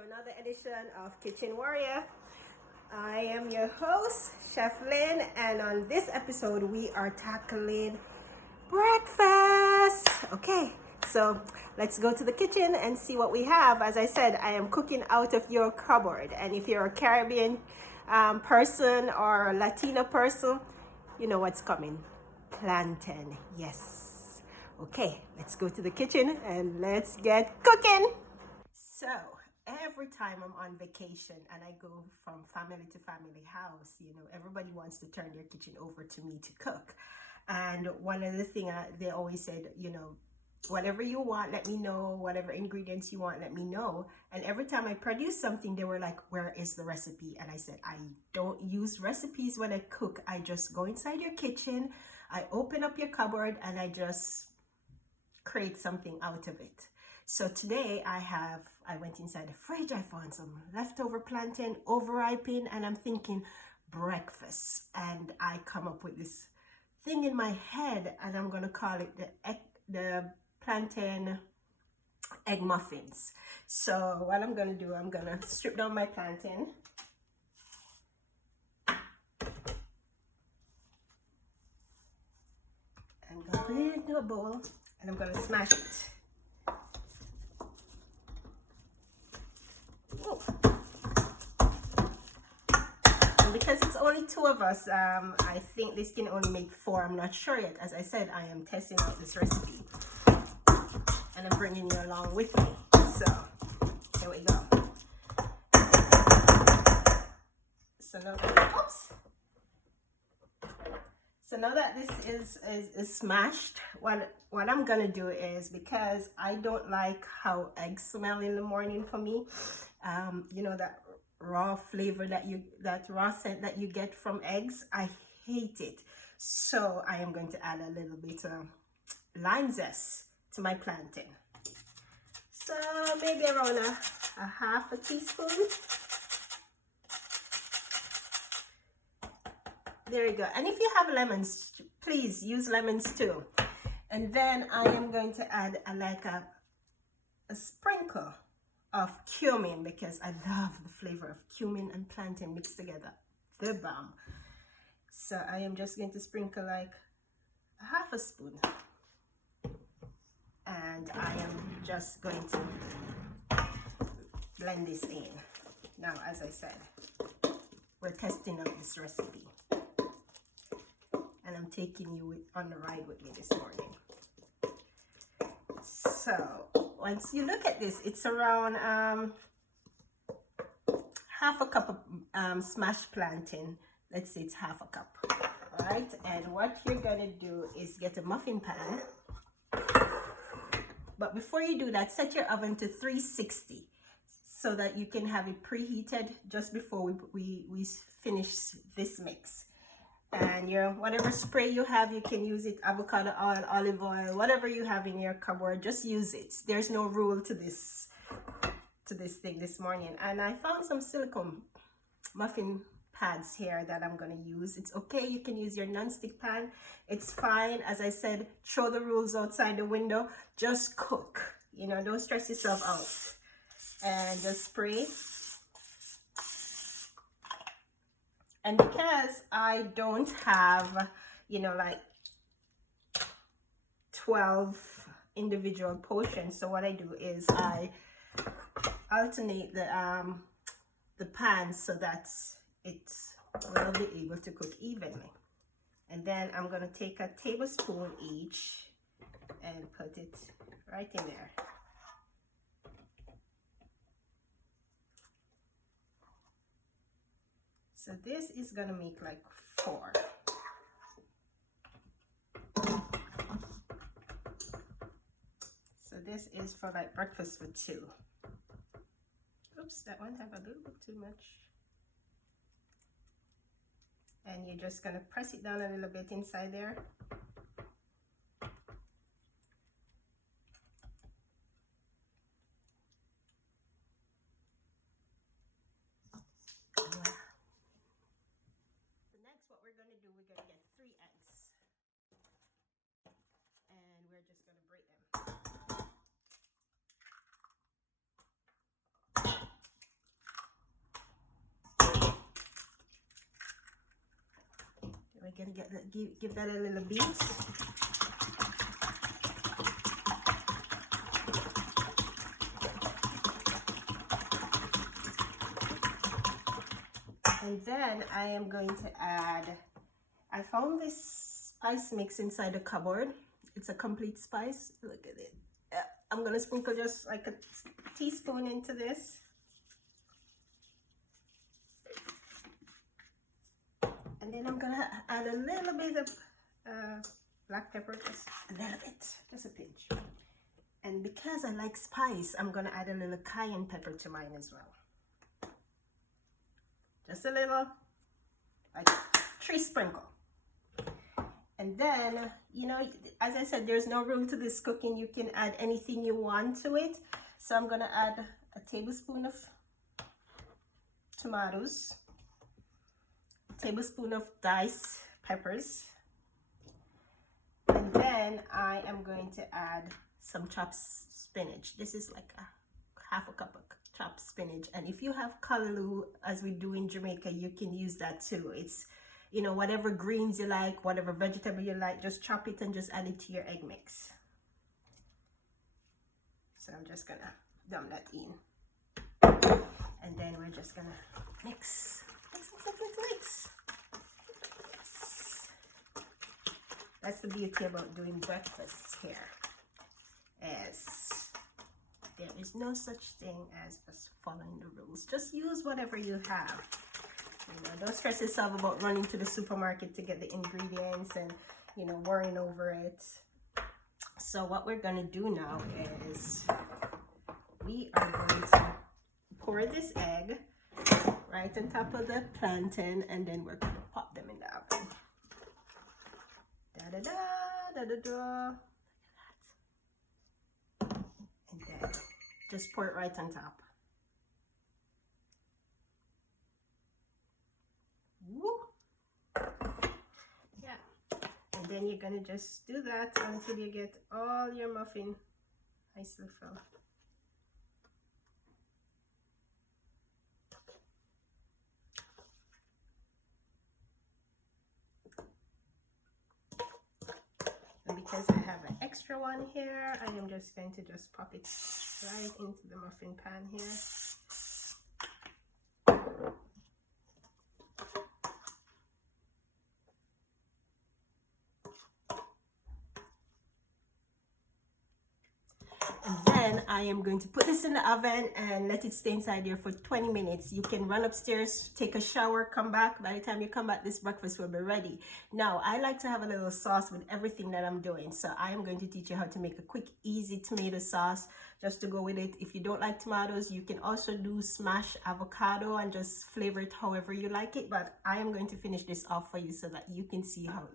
to another edition of Kitchen Warrior. I am your host, Chef Lynn, and on this episode we are tackling breakfast. Okay, so let's go to the kitchen and see what we have. As I said, I am cooking out of your cupboard, and if you're a Caribbean person or a Latino person, you know what's coming. Plantain, yes. Okay, let's go to the kitchen and let's get cooking. So every time I'm on vacation and I go from family to family house, everybody wants to turn their kitchen over to me to cook. And one of the things they always said, whatever you want, let me know. Whatever ingredients you want, let me know. And every time I produce something, they were like, where is the recipe? And I said, I don't use recipes when I cook. I just go inside your kitchen, I open up your cupboard, and I just create something out of it. So today I went inside the fridge, I found some leftover plantain, overripened, and I'm thinking breakfast. And I come up with this thing in my head, and I'm gonna call it the plantain egg muffins. So what I'm gonna do, I'm gonna strip down my plantain. I'm gonna put it into a bowl, and I'm gonna smash it. Because it's only two of us, I think this can only make 4. I'm not sure yet. As I said, I am testing out this recipe, and I'm bringing you along with me. So here we go. So now that this is smashed, what I'm gonna do is, because I don't like how eggs smell in the morning for me, that raw flavor that raw scent that you get from eggs, I hate it. So I am going to add a little bit of lime zest to my plantain. So maybe around a half a teaspoon. There you go. And if you have lemons, please use lemons too. And then I am going to add a sprinkle of cumin, because I love the flavor of cumin and plantain mixed together. The bomb. So I am just going to sprinkle like a half a spoon. And I am just going to blend this in. Now, as I said, we're testing out this recipe. And I'm taking you on the ride with me this morning. So once you look at this, it's around half a cup of smashed plantain. Let's say it's half a cup, right? And what you're gonna do is get a muffin pan. But before you do that, set your oven to 360 so that you can have it preheated just before we finish this mix. And whatever spray you have, you can use it, avocado oil, olive oil, whatever you have in your cupboard, just use it. There's no rule to this thing this morning. And I found some silicone muffin pads here that I'm going to use. It's okay, you can use your non-stick pan. It's fine. As I said, throw the rules outside the window. Just cook. Don't stress yourself out. And just spray. And because I don't have, like 12 individual portions, so what I do is I alternate the pans so that it will be able to cook evenly. And then I'm going to take a tablespoon each and put it right in there. So this is gonna make like 4. So this is for like breakfast for 2. Oops, that one have a little bit too much. And you're just gonna press it down a little bit inside there. We're going to get 3 eggs, and we're just going to break them. we're gonna get that, give that a little beat. And then I am going to add, I found this spice mix inside the cupboard. It's a complete spice. Look at it. I'm gonna sprinkle just like a teaspoon into this. And then I'm gonna add a little bit of black pepper, just a little bit, just a pinch. And because I like spice, I'm gonna add a little cayenne pepper to mine as well. Just a little, like 3 sprinkles. And then, you know, as I said, there's no rule to this cooking. You can add anything you want to it. So I'm gonna add a tablespoon of tomatoes, a tablespoon of diced peppers, and then I am going to add some chopped spinach. This is like a half a cup of chopped spinach. And if you have callaloo, as we do in Jamaica, you can use that too. It's, you know, whatever greens you like, whatever vegetable you like, just chop it and just add it to your egg mix. So I'm just gonna dump that in. And then we're just gonna mix. Yes. That's the beauty about doing breakfast here. As there is no such thing as just following the rules. Just use whatever you have. You know, don't stress yourself about running to the supermarket to get the ingredients and, you know, worrying over it. So what we're gonna do now is we are going to pour this egg right on top of the plantain, and then we're gonna pop them in the oven. Da da da da da da. And then just pour it right on top. Woo. Yeah. And then you're gonna just do that until you get all your muffin nicely filled. And because I have an extra one here, I am just going to just pop it right into the muffin pan here. And then I am going to put this in the oven and let it stay inside there for 20 minutes. You can run upstairs, take a shower, come back. By the time you come back, this breakfast will be ready. Now, I like to have a little sauce with everything that I'm doing. So I am going to teach you how to make a quick, easy tomato sauce just to go with it. If you don't like tomatoes, you can also do smashed avocado and just flavor it however you like it. But I am going to finish this off for you so that you can see how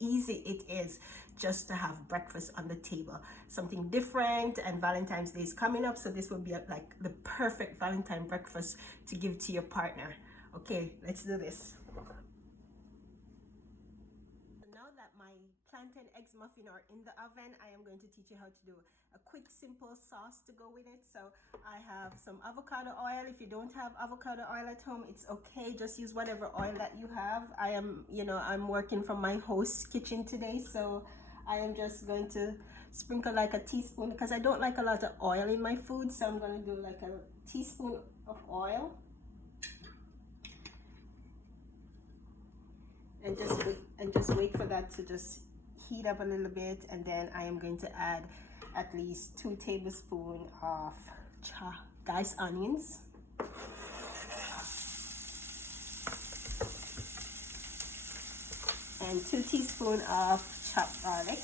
easy it is just to have breakfast on the table. Something different, and Valentine's Day is coming up, so this will be like the perfect Valentine breakfast to give to your partner. Okay, let's do this. Now that my plantain eggs muffin are in the oven, I am going to teach you how to do a quick, simple sauce to go with it. So I have some avocado oil. If you don't have avocado oil at home, it's okay. Just use whatever oil that you have. I am, you know, I'm working from my host's kitchen today, so I am just going to sprinkle like a teaspoon because I don't like a lot of oil in my food. So I'm going to do like a teaspoon of oil. And just wait for that to just heat up a little bit, and then I am going to add at least 2 tablespoons of diced onions, and 2 teaspoons of chopped garlic,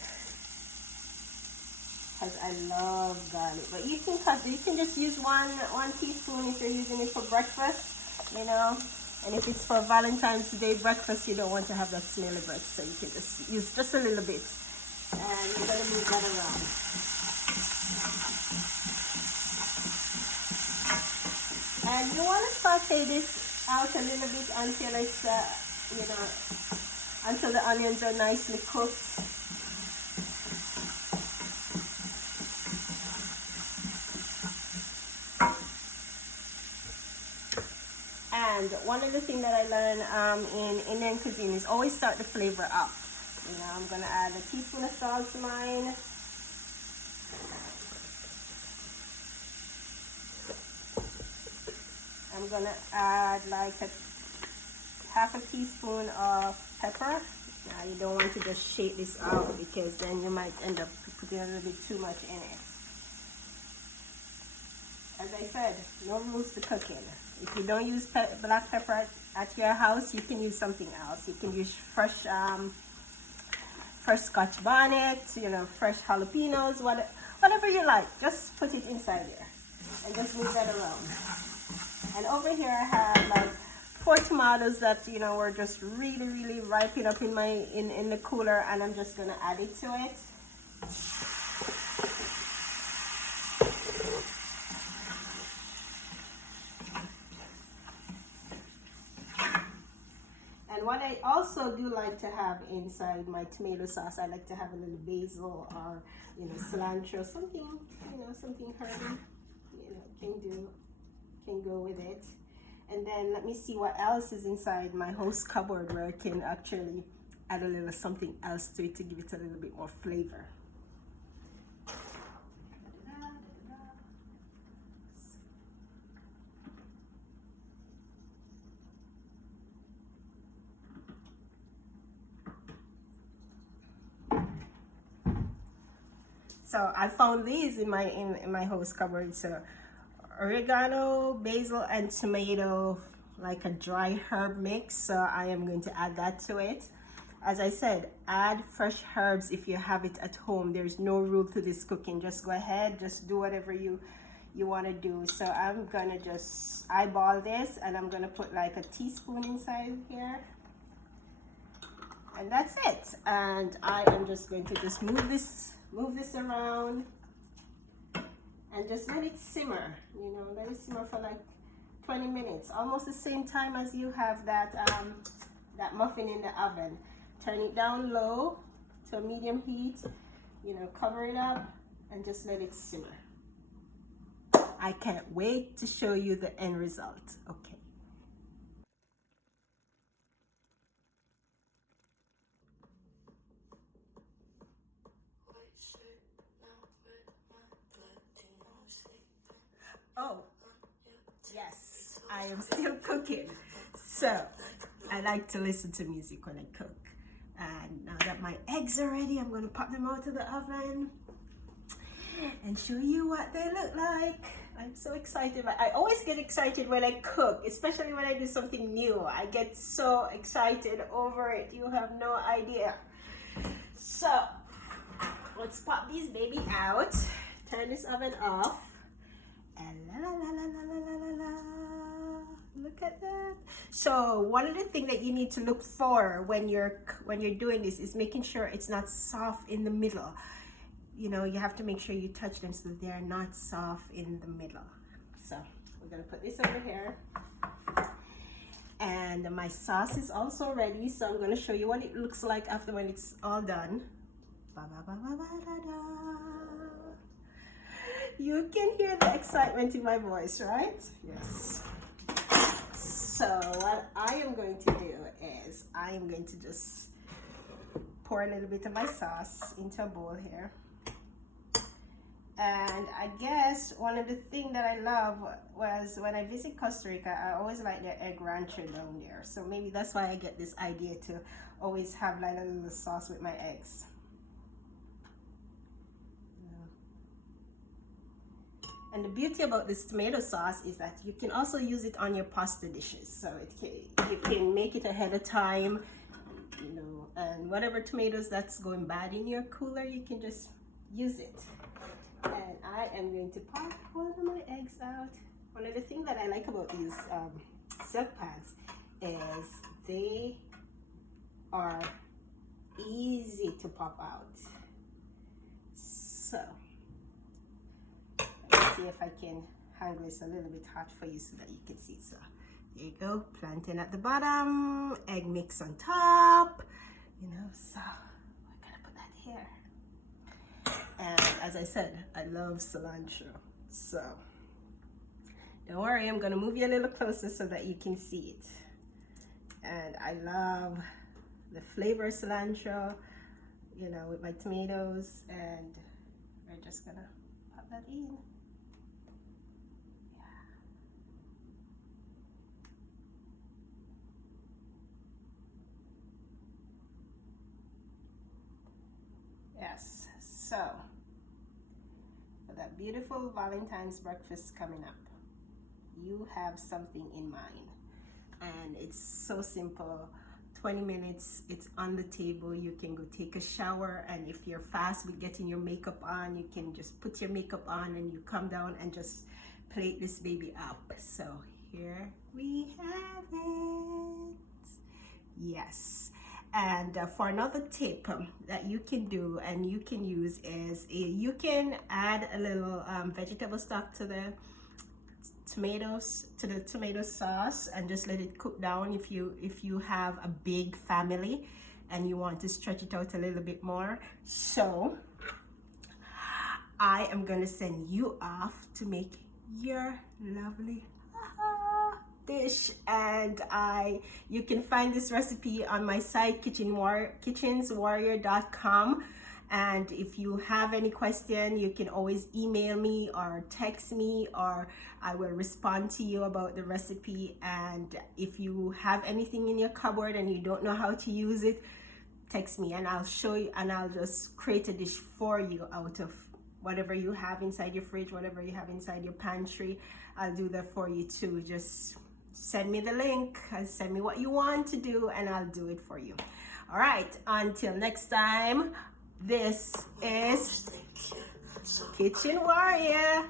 because I love garlic. But you can just use one teaspoon if you're using it for breakfast, you know. And if it's for Valentine's Day breakfast, you don't want to have that smelly breath, so you can just use just a little bit. And you're going to move that around. And you want to saute this out a little bit until it's, you know, until the onions are nicely cooked. And one of the things that I learned in Indian cuisine is always start the flavor up. You know, I'm gonna add a teaspoon of salt to mine. I'm gonna add like half a teaspoon of pepper. Now you don't want to just shake this out because then you might end up putting a little bit too much in it. As I said, no rules to cooking. If you don't use black pepper at your house, you can use something else. You can use fresh Scotch bonnet, you know, fresh jalapenos, whatever you like. Just put it inside there and just move that around. And over here I have like 4 tomatoes that, you know, were just really ripening up in my in the cooler, and I'm just gonna add it to it. And what I also do like to have inside my tomato sauce, I like to have a little basil or, you know, cilantro, something, you know, something herby, you know, can go with it. And then let me see what else is inside my host cupboard where I can actually add a little something else to it to give it a little bit more flavor. So I found these in my host cupboard. So oregano, basil, and tomato, like a dry herb mix. So I am going to add that to it. As I said, add fresh herbs if you have it at home. There's no rule to this cooking. Just go ahead, just do whatever you want to do. So I'm gonna just eyeball this, and I'm gonna put like a teaspoon inside here. And that's it. And I am just going to just move this around and just let it simmer. You know, let it simmer for like 20 minutes, almost the same time as you have that that muffin in the oven. Turn it down low to a medium heat, you know, cover it up and just let it simmer. I can't wait to show you the end result. Okay. Oh, yes, I am still cooking. So I like to listen to music when I cook. And now that my eggs are ready, I'm gonna pop them out of the oven and show you what they look like. I'm so excited. I always get excited when I cook, especially when I do something new. I get so excited over it. You have no idea. So let's pop these baby out. Turn this oven off. And la la la la la la la la. Look at that. So one of the things that you need to look for when you're doing this is making sure it's not soft in the middle. You know, you have to make sure you touch them so they're not soft in the middle. So we're gonna put this over here. And my sauce is also ready, so I'm gonna show you what it looks like after when it's all done. Ba, ba, ba, ba, ba, da, da. You can hear the excitement in my voice, right? Yes. So what I am going to do is I am going to just pour a little bit of my sauce into a bowl here. And I guess one of the things that I love was when I visit Costa Rica, I always like their egg rancher down there. So maybe that's why I get this idea to always have like a little sauce with my eggs. And the beauty about this tomato sauce is that you can also use it on your pasta dishes. So you can make it ahead of time, you know, and whatever tomatoes that's going bad in your cooler, you can just use it. And I am going to pop one of my eggs out. One of the things that I like about these silk pads is they are easy to pop out. So let's see if I can hang this a little bit hot for you so that you can see. So there you go, plantain at the bottom, egg mix on top, you know, so we're gonna put that here. And as I said, I love cilantro. So Don't worry, I'm gonna move you a little closer so that you can see it. And I love the flavor cilantro, you know, with my tomatoes, and we're just gonna pop that in. Yes, so for that beautiful Valentine's breakfast coming up, you have something in mind, and it's so simple. 20 minutes, it's on the table. You can go take a shower, and if you're fast with getting your makeup on, you can just put your makeup on and you come down and just plate this baby up. So here we have it. Yes. And for another tip that you can do and you can use is you can add a little vegetable stock to the tomato sauce and just let it cook down if you have a big family and you want to stretch it out a little bit more. So I am going to send you off to make your lovely dish, and you can find this recipe on my site kitchenswarrior.com. and if you have any question, you can always email me or text me, or I will respond to you about the recipe. And if you have anything in your cupboard and you don't know how to use it, text me and I'll show you, and I'll just create a dish for you out of whatever you have inside your fridge, whatever you have inside your pantry. I'll do that for you too. Just send me the link, send me what you want to do, and I'll do it for you. All right, until next time, this is Kitchen Warrior.